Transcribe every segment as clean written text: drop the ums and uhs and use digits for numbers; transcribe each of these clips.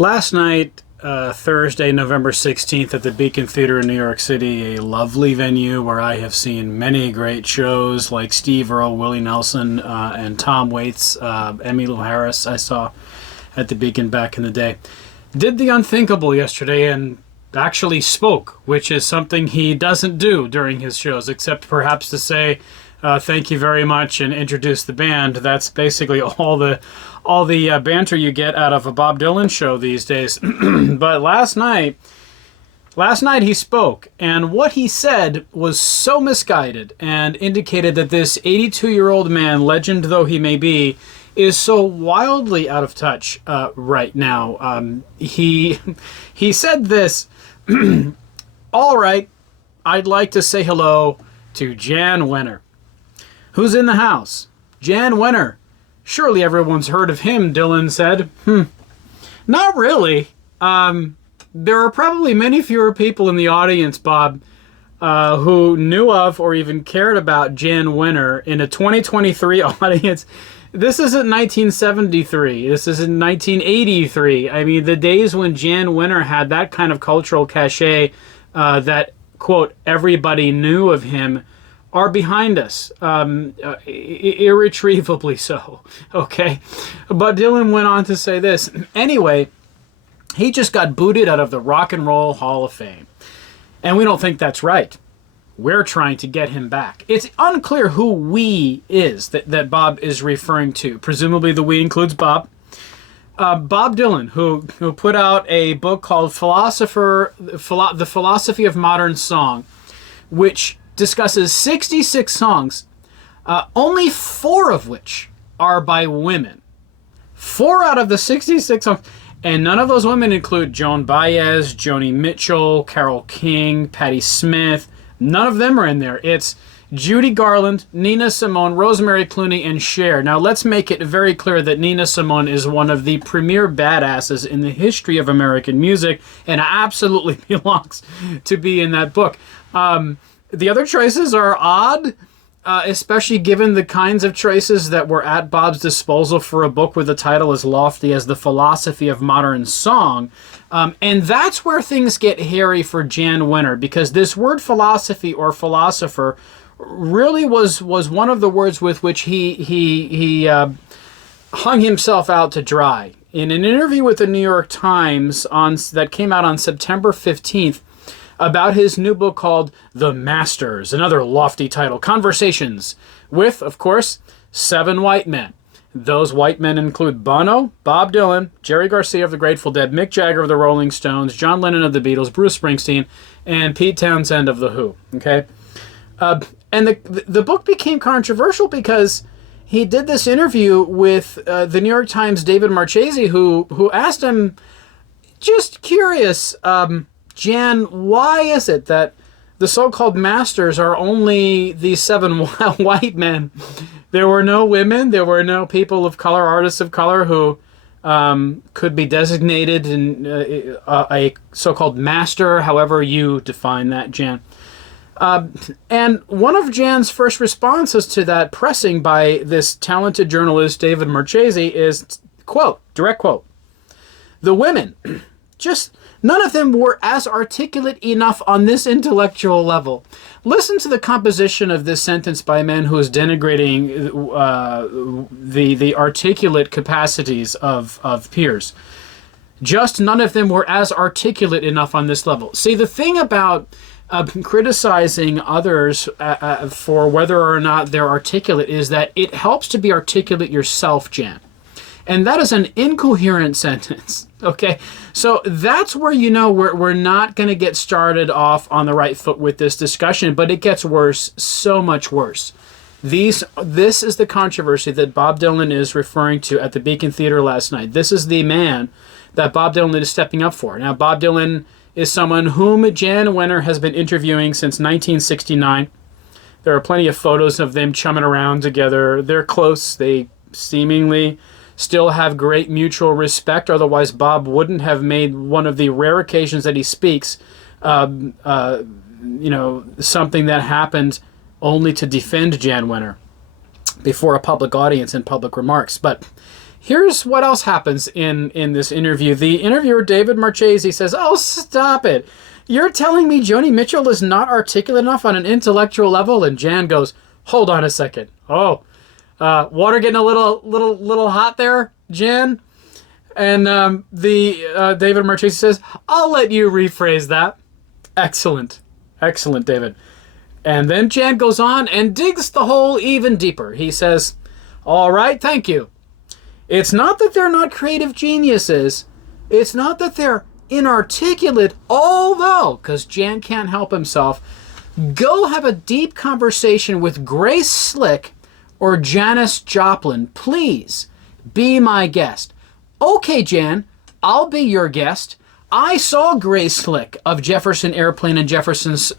Last night, Thursday, November 16th, at the Beacon Theater in New York City, a lovely venue where I have seen many great shows like Steve Earle, Willie Nelson, and Tom Waits, Emmylou Harris I saw at the Beacon back in the day. Did the unthinkable yesterday and actually spoke, which is something he doesn't do during his shows, except perhaps to say thank you very much and introduce the band. That's basically all the banter you get out of a Bob Dylan show these days. But last night he spoke, and what he said was so misguided and indicated that this 82-year-old man, legend though he may be, is so wildly out of touch right now. He said this, all right, I'd like to say hello to Jann Wenner. Who's in the house? Jann Wenner. Surely everyone's heard of him, Dylan said. Not really. There are probably many fewer people in the audience, Bob, who knew of or even cared about Jann Wenner in a 2023 audience. This isn't 1973. This isn't 1983. I mean, the days when Jann Wenner had that kind of cultural cachet that, quote, everybody knew of him are behind us, irretrievably so, okay? But Dylan went on to say this. Anyway, he just got booted out of the Rock and Roll Hall of Fame. And we don't think that's right. We're trying to get him back. It's unclear who we is that Bob is referring to. Presumably the we includes Bob. Bob Dylan, who put out a book called The Philosophy of Modern Song, which discusses 66 songs, only 4 of which are by women. 4 out of the 66 songs, and none of those women include Joan Baez, Joni Mitchell, Carole King, Patti Smith. None of them are in there. It's Judy Garland, Nina Simone, Rosemary Clooney, and Cher. Now, let's make it very clear that Nina Simone is one of the premier badasses in the history of American music and absolutely belongs to be in that book. The other choices are odd, especially given the kinds of choices that were at Bob's disposal for a book with a title as lofty as The Philosophy of Modern Song. And that's where things get hairy for Jann Wenner, because this word philosophy or philosopher really was one of the words with which he hung himself out to dry. In an interview with the New York Times that came out on September 15th, about his new book called The Masters, another lofty title, Conversations, with, of course, 7 white men. Those white men include Bono, Bob Dylan, Jerry Garcia of the Grateful Dead, Mick Jagger of the Rolling Stones, John Lennon of the Beatles, Bruce Springsteen, and Pete Townsend of The Who. Okay, and the book became controversial because he did this interview with the New York Times' David Marchese, who asked him, just curious, Jann, why is it that the so-called masters are only these 7 white men? There were no women. There were no people of color, artists of color, who could be designated in a so-called master, however you define that, Jann. And one of Jann's first responses to that pressing by this talented journalist, David Marchese, is, quote, direct quote, "The women, just none of them were as articulate enough on this intellectual level." Listen to the composition of this sentence by a man who is denigrating the articulate capacities of peers. Just none of them were as articulate enough on this level. See, the thing about criticizing others for whether or not they're articulate is that it helps to be articulate yourself, Jann. And that is an incoherent sentence, okay? So that's where you know we're not going to get started off on the right foot with this discussion, but it gets worse, so much worse. This is the controversy that Bob Dylan is referring to at the Beacon Theater last night. This is the man that Bob Dylan is stepping up for. Now, Bob Dylan is someone whom Jann Wenner has been interviewing since 1969. There are plenty of photos of them chumming around together. They're close. They seemingly still have great mutual respect. Otherwise, Bob wouldn't have made one of the rare occasions that he speaks, something that happened only to defend Jann Wenner before a public audience and public remarks. But Here's what else happens in this interview. The interviewer, David Marchese, says, "Oh, stop it. You're telling me Joni Mitchell is not articulate enough on an intellectual level?" And Jann goes, "Hold on a second. Oh, water getting a little hot there, Jann?" And David Marchese says, "I'll let you rephrase that." Excellent. Excellent, David. And then Jann goes on and digs the hole even deeper. He says, "All right, thank you. It's not that they're not creative geniuses. It's not that they're inarticulate, although," because Jann can't help himself, "go have a deep conversation with Grace Slick or Janis Joplin. Please be my guest." Okay, Jann, I'll be your guest. I saw Grace Slick of Jefferson Airplane and Jefferson's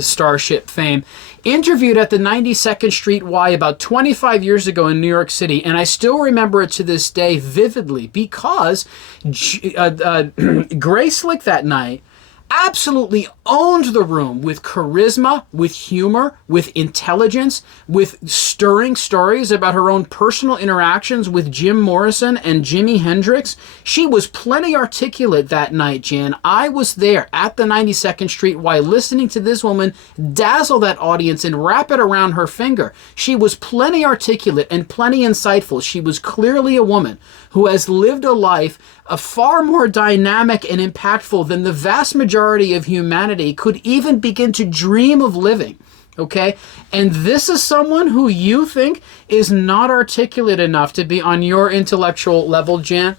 Starship fame interviewed at the 92nd Street Y about 25 years ago in New York City, and I still remember it to this day vividly because Grace Slick that night absolutely owned the room with charisma, with humor, with intelligence, with stirring stories about her own personal interactions with Jim Morrison and Jimi Hendrix. She was plenty articulate that night, Jann. I was there at the 92nd Street Y listening to this woman dazzle that audience and wrap it around her finger. She was plenty articulate and plenty insightful. She was clearly a woman who has lived a life far more dynamic and impactful than the vast majority of humanity could even begin to dream of living. Okay? And this is someone who you think is not articulate enough to be on your intellectual level, Jann?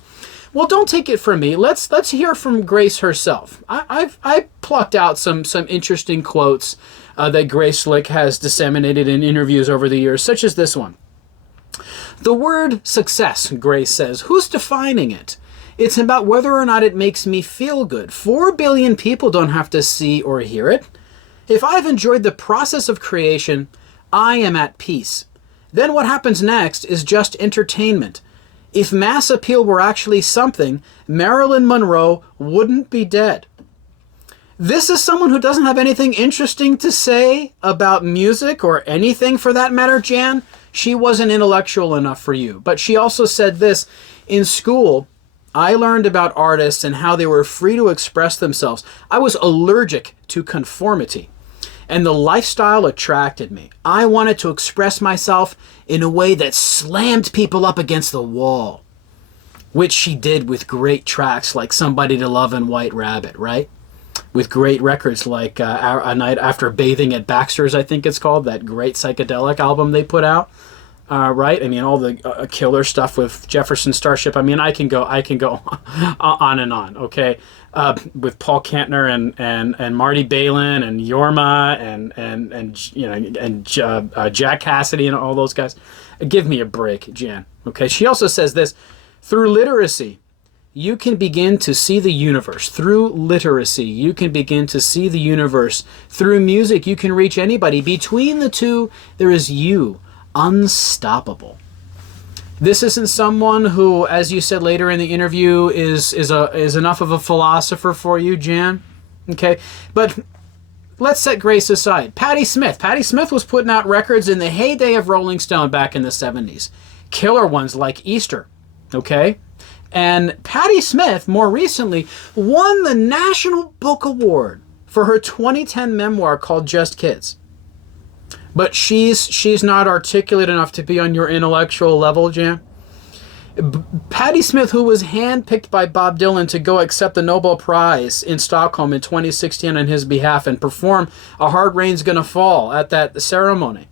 Well, don't take it from me. Let's hear from Grace herself. I plucked out some interesting quotes that Grace Slick has disseminated in interviews over the years, such as this one. "The word success," Grace says, "who's defining it? It's about whether or not it makes me feel good. 4 billion people don't have to see or hear it. If I've enjoyed the process of creation, I am at peace. Then what happens next is just entertainment. If mass appeal were actually something, Marilyn Monroe wouldn't be dead." This is someone who doesn't have anything interesting to say about music or anything for that matter, Jann. She wasn't intellectual enough for you. But she also said this, "In school, I learned about artists and how they were free to express themselves. I was allergic to conformity, and the lifestyle attracted me. I wanted to express myself in a way that slammed people up against the wall," which she did with great tracks like "Somebody to Love" and "White Rabbit," right? With great records like A Night After Bathing at Baxter's, I think it's called, that great psychedelic album they put out. Right? I mean, all the killer stuff with Jefferson Starship. I mean, I can go on and on. Okay, with Paul Kantner and Marty Balin and Yorma and Jack Cassidy and all those guys. Give me a break, Jann. Okay. She also says this: "Through literacy, you can begin to see the universe. Through literacy, you can begin to see the universe. Through music, you can reach anybody. Between the two, there is you. Unstoppable." This isn't someone who, as you said later in the interview, is enough of a philosopher for you, Jann. Okay, but let's set Grace aside. Patti Smith. Patti Smith was putting out records in the heyday of Rolling Stone back in the 70s. Killer ones like Easter. Okay, and Patti Smith more recently won the National Book Award for her 2010 memoir called Just Kids. But she's not articulate enough to be on your intellectual level, Jann. Patti Smith, who was handpicked by Bob Dylan to go accept the Nobel Prize in Stockholm in 2016 on his behalf and perform A Hard Rain's Gonna Fall at that ceremony.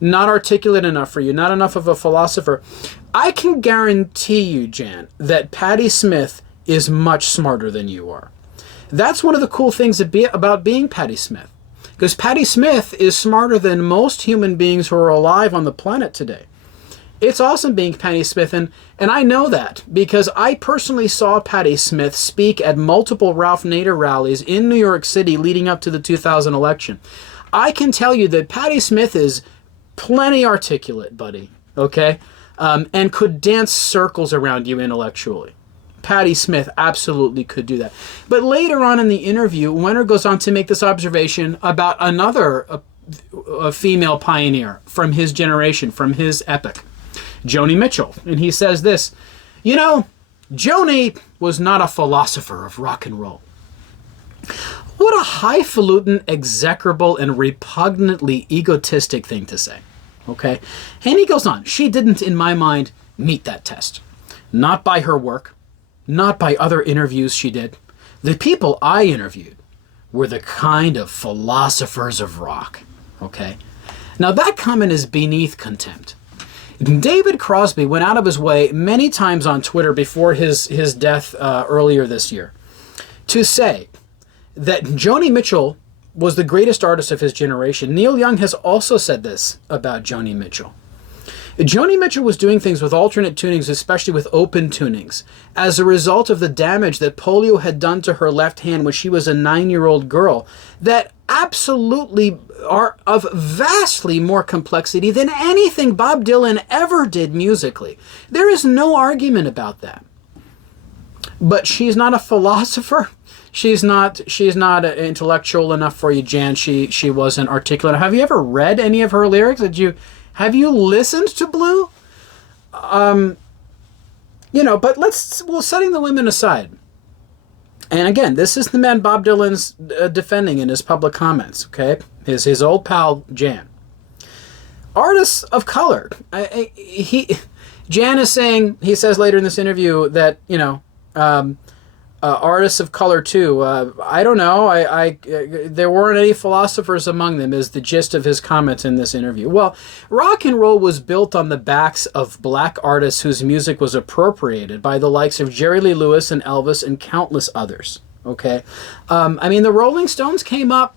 Not articulate enough for you, not enough of a philosopher. I can guarantee you, Jann, that Patti Smith is much smarter than you are. That's one of the cool things about being Patti Smith. Because Patti Smith is smarter than most human beings who are alive on the planet today. It's awesome being Patti Smith, and I know that because I personally saw Patti Smith speak at multiple Ralph Nader rallies in New York City leading up to the 2000 election. I can tell you that Patti Smith is plenty articulate, buddy, okay? And could dance circles around you intellectually. Patti Smith absolutely could do that. But later on in the interview, Wenner goes on to make this observation about another a female pioneer from his generation, from his epoch. Joni Mitchell. And he says this, you know, Joni was not a philosopher of rock and roll. What a highfalutin, execrable, and repugnantly egotistic thing to say. Okay? And he goes on, she didn't, in my mind, meet that test. Not by her work, not by other interviews she did. The people I interviewed were the kind of philosophers of rock. Okay? Now that comment is beneath contempt. David Crosby went out of his way many times on Twitter before his death earlier this year to say that Joni Mitchell was the greatest artist of his generation. Neil Young has also said this about Joni Mitchell. Joni Mitchell was doing things with alternate tunings, especially with open tunings, as a result of the damage that polio had done to her left hand when she was a 9-year-old girl, that absolutely are of vastly more complexity than anything Bob Dylan ever did musically. There is no argument about that. But she's not a philosopher. She's not intellectual enough for you, Jan. She wasn't articulate. Have you ever read any of her lyrics? Have you listened to Blue? But setting the women aside. And again, this is the man Bob Dylan's defending in his public comments, okay? His old pal, Jan. Artists of color. Jan is saying, he says later in this interview that, artists of color too. I don't know. There weren't any philosophers among them, is the gist of his comments in this interview. Well, rock and roll was built on the backs of black artists whose music was appropriated by the likes of Jerry Lee Lewis and Elvis and countless others. Okay, the Rolling Stones came up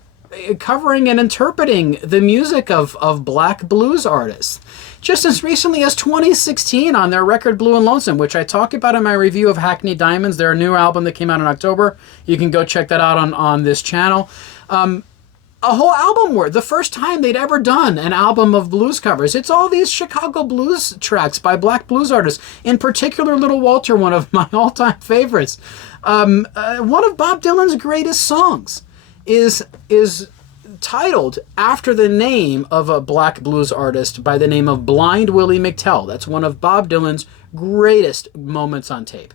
covering and interpreting the music of black blues artists. Just as recently as 2016 on their record Blue and Lonesome, which I talk about in my review of Hackney Diamonds, their new album that came out in October. You can go check that out on this channel. A whole album worth, the first time they'd ever done an album of blues covers. It's all these Chicago blues tracks by black blues artists, in particular Little Walter, one of my all-time favorites. One of Bob Dylan's greatest songs is titled after the name of a black blues artist by the name of Blind Willie McTell. That's one of Bob Dylan's greatest moments on tape.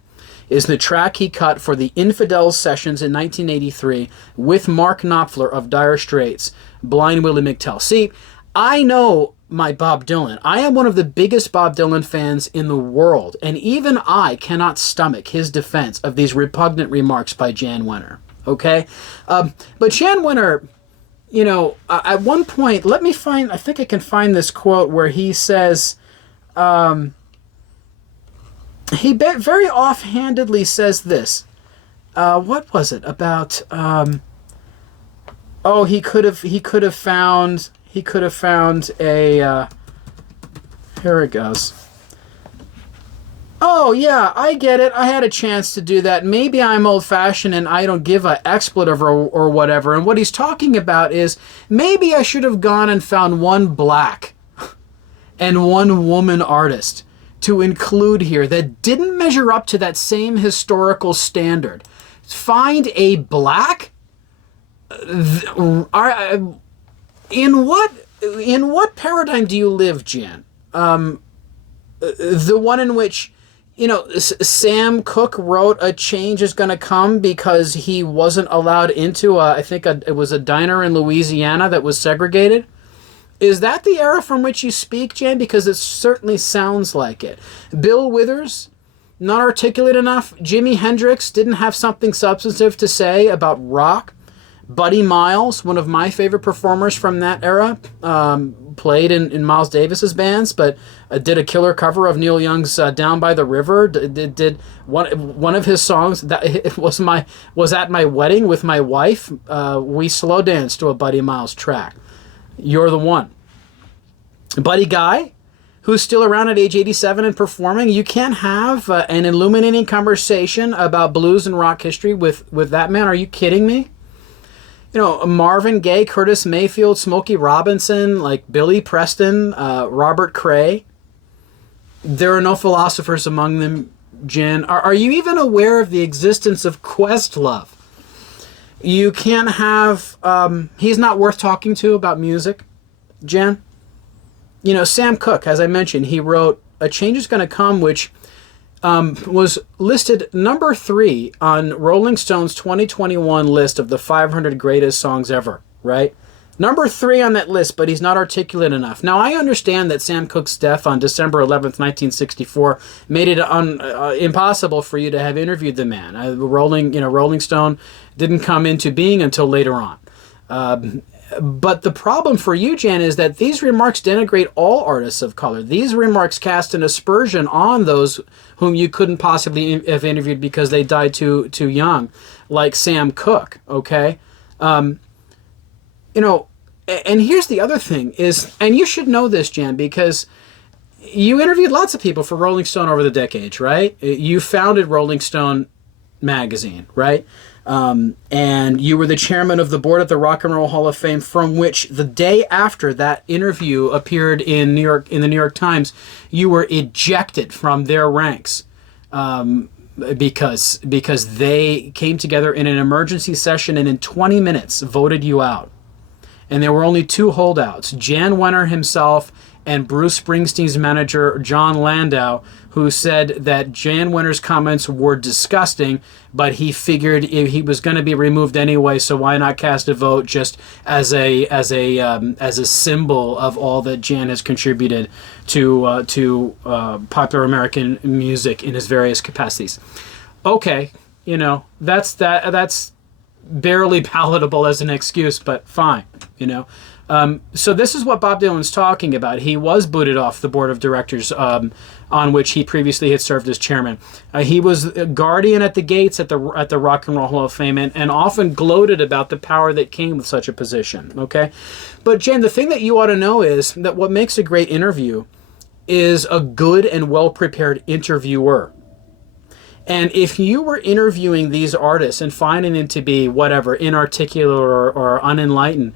Is the track he cut for the Infidels sessions in 1983 with Mark Knopfler of Dire Straits, Blind Willie McTell. See, I know my Bob Dylan. I am one of the biggest Bob Dylan fans in the world, and even I cannot stomach his defense of these repugnant remarks by Jann Wenner. Okay? But Jann Wenner, at one point, I think I can find this quote where he says, he very offhandedly says this. What was it about? He could have found a. Here it goes. Oh, yeah, I get it. I had a chance to do that. Maybe I'm old-fashioned and I don't give an expletive or whatever. And what he's talking about is maybe I should have gone and found one black and one woman artist to include here that didn't measure up to that same historical standard. Find a black? In what paradigm do you live, Jan? The one in which, Sam Cooke wrote a change is going to come because he wasn't allowed into it was a diner in Louisiana that was segregated. Is that the era from which you speak, Jan? Because it certainly sounds like it. Bill Withers, not articulate enough. Jimi Hendrix didn't have something substantive to say about rock. Buddy Miles, one of my favorite performers from that era, played in Miles Davis's bands, but did a killer cover of Neil Young's "Down by the River." Did one of his songs that it was at my wedding with my wife. We slow danced to a Buddy Miles track. You're the one. Buddy Guy, who's still around at age 87 and performing. You can't have an illuminating conversation about blues and rock history with that man. Are you kidding me? Marvin Gaye, Curtis Mayfield, Smokey Robinson, like Billy Preston, Robert Cray. There are no philosophers among them, Jen. Are you even aware of the existence of Questlove? You can't have... he's not worth talking to about music, Jen. Sam Cooke, as I mentioned, he wrote A Change Is Gonna Come, which was listed number 3 on Rolling Stone's 2021 list of the 500 greatest songs ever, right? Number 3 on that list, but he's not articulate enough. Now, I understand that Sam Cooke's death on December 11th, 1964 made it impossible for you to have interviewed the man. Rolling Stone didn't come into being until later on. But the problem for you, Jann, is that these remarks denigrate all artists of color. These remarks cast an aspersion on those whom you couldn't possibly have interviewed because they died too young, like Sam Cooke, okay? And here's the other thing is, and you should know this, Jann, because you interviewed lots of people for Rolling Stone over the decades, right? You founded Rolling Stone magazine, right? And you were the chairman of the board at the Rock and Roll Hall of Fame, from which the day after that interview appeared in the New York Times, you were ejected from their ranks because they came together in an emergency session and in 20 minutes voted you out. And there were only 2 holdouts, Jann Wenner himself and Bruce Springsteen's manager, Jon Landau, who said that Jann Wenner's comments were disgusting, but he figured he was going to be removed anyway, so why not cast a vote just as a symbol of all that Jann has contributed to popular American music in his various capacities. Okay, that's barely palatable as an excuse, but fine, So this is what Bob Dylan's talking about. He was booted off the board of directors on which he previously had served as chairman. He was a guardian at the gates at the Rock and Roll Hall of Fame and often gloated about the power that came with such a position, okay? But Jann, the thing that you ought to know is that what makes a great interview is a good and well-prepared interviewer. And if you were interviewing these artists and finding them to be whatever, inarticulate or unenlightened,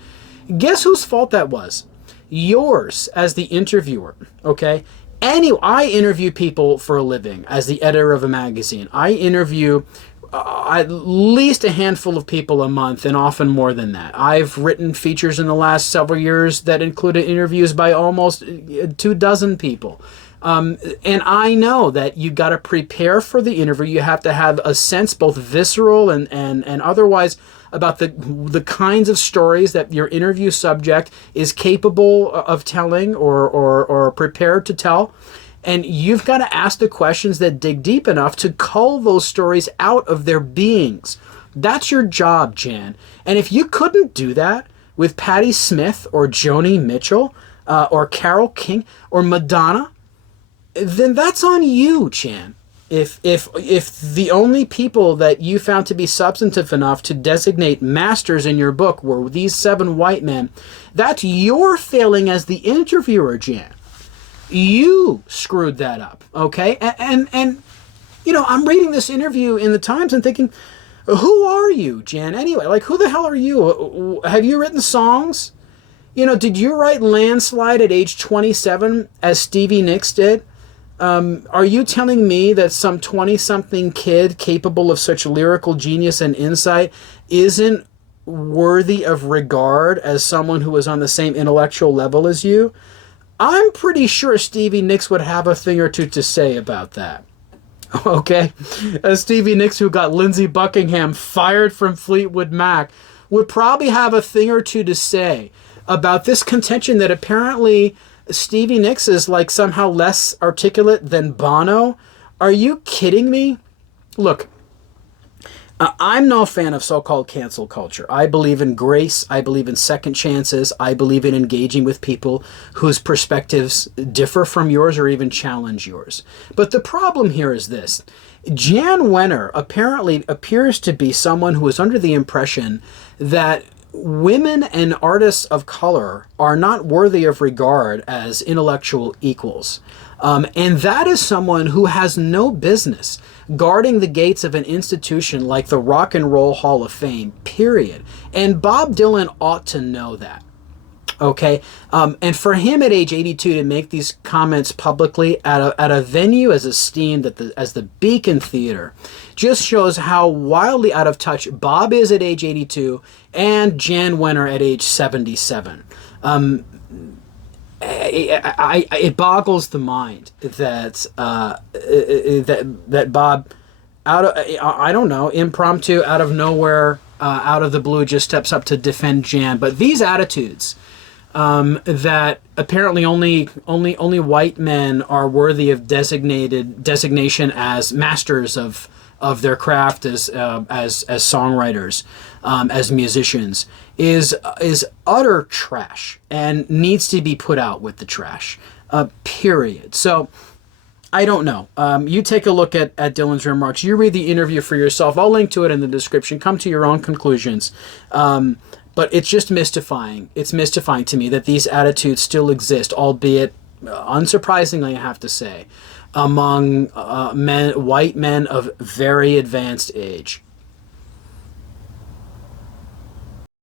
guess whose fault that was? Yours as the interviewer, okay? I interview people for a living as the editor of a magazine. I interview at least a handful of people a month and often more than that. I've written features in the last several years that included interviews by almost 24 people. And I know that you got to prepare for the interview. You have to have a sense, both visceral and otherwise, about the kinds of stories that your interview subject is capable of telling or prepared to tell. And you've got to ask the questions that dig deep enough to cull those stories out of their beings. That's your job, Jann. And if you couldn't do that with Patti Smith or Joni Mitchell or Carole King or Madonna, then that's on you, Jann. If the only people that you found to be substantive enough to designate masters in your book were these 7 white men, that's your failing as the interviewer, Jann. You screwed that up, okay? And I'm reading this interview in the Times and thinking, who are you, Jann? Anyway, like, who the hell are you? Have you written songs? Did you write Landslide at age 27 as Stevie Nicks did? Are you telling me that some 20-something kid capable of such lyrical genius and insight isn't worthy of regard as someone who is on the same intellectual level as you? I'm pretty sure Stevie Nicks would have a thing or two to say about that. Okay? Stevie Nicks, who got Lindsey Buckingham fired from Fleetwood Mac, would probably have a thing or two to say about this contention that apparently Stevie Nicks is like somehow less articulate than Bono. Are you kidding me? Look, I'm no fan of so-called cancel culture. I believe in grace. I believe in second chances. I believe in engaging with people whose perspectives differ from yours or even challenge yours. But the problem here is this. Jann Wenner apparently appears to be someone who is under the impression that women and artists of color are not worthy of regard as intellectual equals. And that is someone who has no business guarding the gates of an institution like the Rock and Roll Hall of Fame, period. And Bob Dylan ought to know that. Okay? And for him at age 82 to make these comments publicly at a venue as esteemed as the Beacon Theater just shows how wildly out of touch Bob is at age 82 and Jann Wenner at age 77. it boggles the mind that that Bob, out of, I don't know, impromptu, out of nowhere, out of the blue, just steps up to defend Jann. But these attitudes, that apparently only white men are worthy of designation as masters of their craft as songwriters, as musicians, is utter trash and needs to be put out with the trash. Period. So I don't know. You take a look at Dylan's remarks. You read the interview for yourself. I'll link to it in the description. Come to your own conclusions. But it's just mystifying. It's mystifying to me that these attitudes still exist, albeit unsurprisingly, I have to say, among white men of very advanced age.